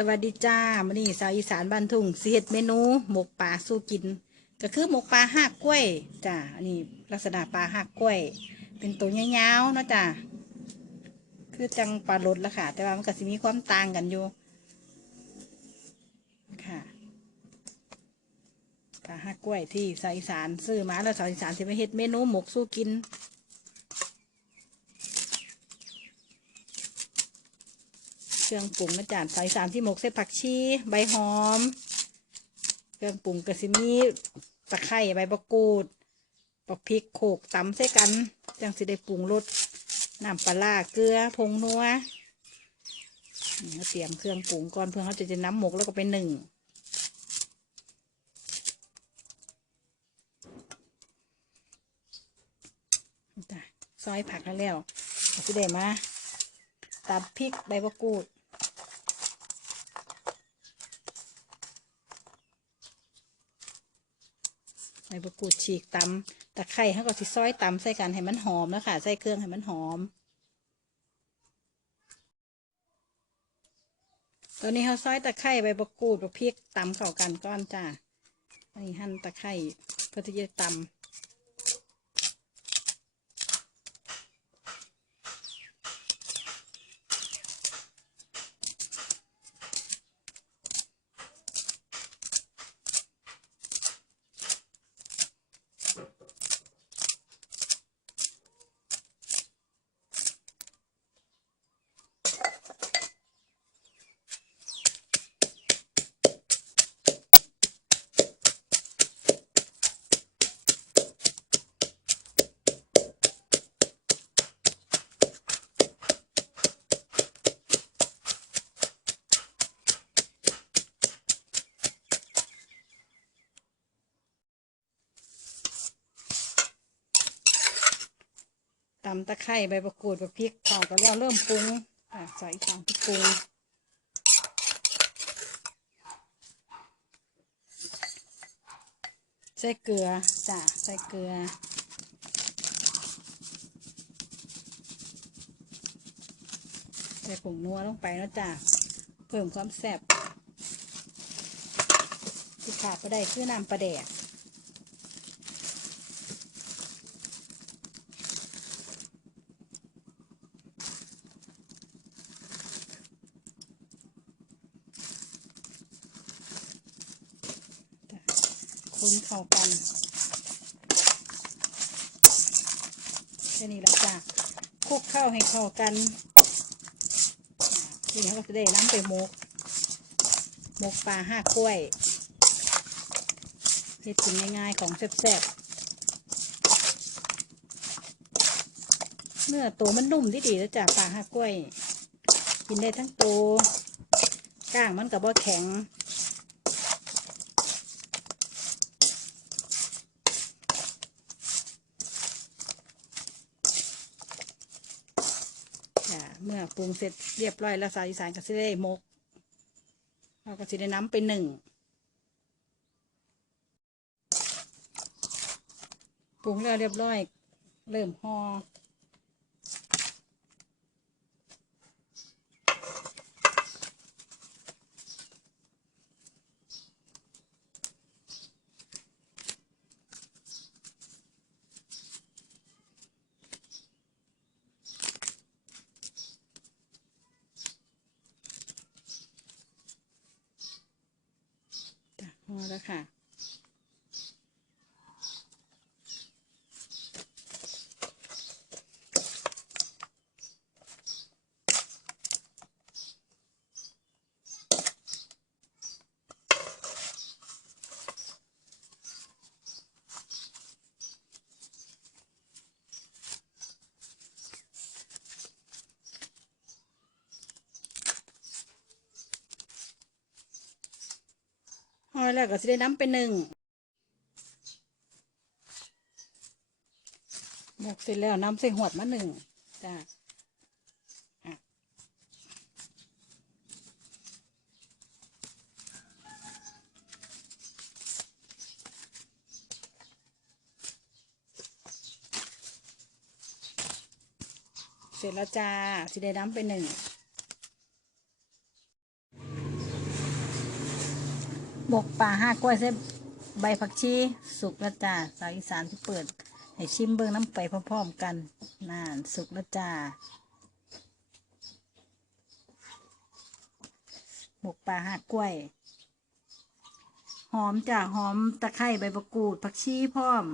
สวัสดีจ้ามื้อนี้สาวอีสานบ้านทุ่งสิเฮ็ดเมนู หมกปลาสู้กิน ก็คือหมกปลาหักกล้วยจ้าอันนี้ลักษณะปลาหักกล้วย เป็นตัวยาวๆเนาะจ้าคือจังปลาลดละค่ะ แต่ว่ามันก็สิมีความต่างกันอยู่ค่ะปลาหักกล้วยที่สาวอีสานซื้อมาแล้วสาวอีสานสิมาเฮ็ดเมนูหมกสู้กิน เค รื่องปรุงนะจ๊ะใส่สามที่หมกใส่ผักชี ใบหอม เครื่องปรุงกระสิมีตะไคร้ใบมะกูดปักพริกโขกตำใส่กัน จังสิได้ปรุงรสน้ำปลาร้าเกลือผงนัวเตรียมเครื่องปรุงก่อนเพื่อเขาจะจะน้ำหมกแล้วก็ไปหนึ่งซอยผักแล้วแล้วสิได้มาตัดพริกใบมะกรูด ใบมะกรูดฉีกตำตะไคร้เขาก็สิซอยตำใส่กันให้มันหอมแล้วค่ะ ใส่เครื่องให้มันหอม ตอนนี้เขาซอยตะไคร้ใบมะกรูดกับพริกตำเข้ากันก้อนจ้าอันนี้หั่นตะไคร้เพื่อที่จะตำ ตำตะไคร้ใบมะกรูดกับพริกเข้ากันแล้วเริ่มปรุงอะใส่ของที่ปรุงใส่เกลือจ้ะใส่เกลือใส่ผงนัวลงไปนะจ๊ะเพิ่มความแซ่บที่ขาดก็ได้คือน้ำปลาแดก คนเข้ากันแค่นี้ล้วจ้ะคลุกเข้าให้เข้ากันทีนี้เขาก็จะได้น้ำไปหมกหมกปลาห้ากล้วยเฮ็ดกินง่ายๆของแซ่บๆเนื้อตัวมันนุ่มดีแล้วจ้ะปลาห้ากล้วย กินได้ทั้งตัวก้างมันกับว่าแข็ง ค่ะ เมื่อปรุงเสร็จเรียบร้อยแล้วสาวอีสานก็สิได้หมกเราก็สิได้น้ำไปหนึ่งปรุงแล้วเรียบร้อย เริ่มห่อะห่ อแล้วค่ะ ห่อแล้วก็สิได้น้ำไปหนึ่งหมกเสร็จแล้วน้ำใส่หวดมาหนึ่งจ้ะอะเสร็จแล้วจ้าสิได้น้ำไปหนึ่ง บกป่าห้ากล้วยใส่ใบผักชีสุกแล้วจ้าสาวอีสานที่เปิด ให้ชิมเบิ้งน้ำไปพร้อมๆกันน่านสุกแล้วจ้าบกป่าห้ากล้วย หอมจ้าหอมตะไคร้ใบมะกรูดผักชีพร้อม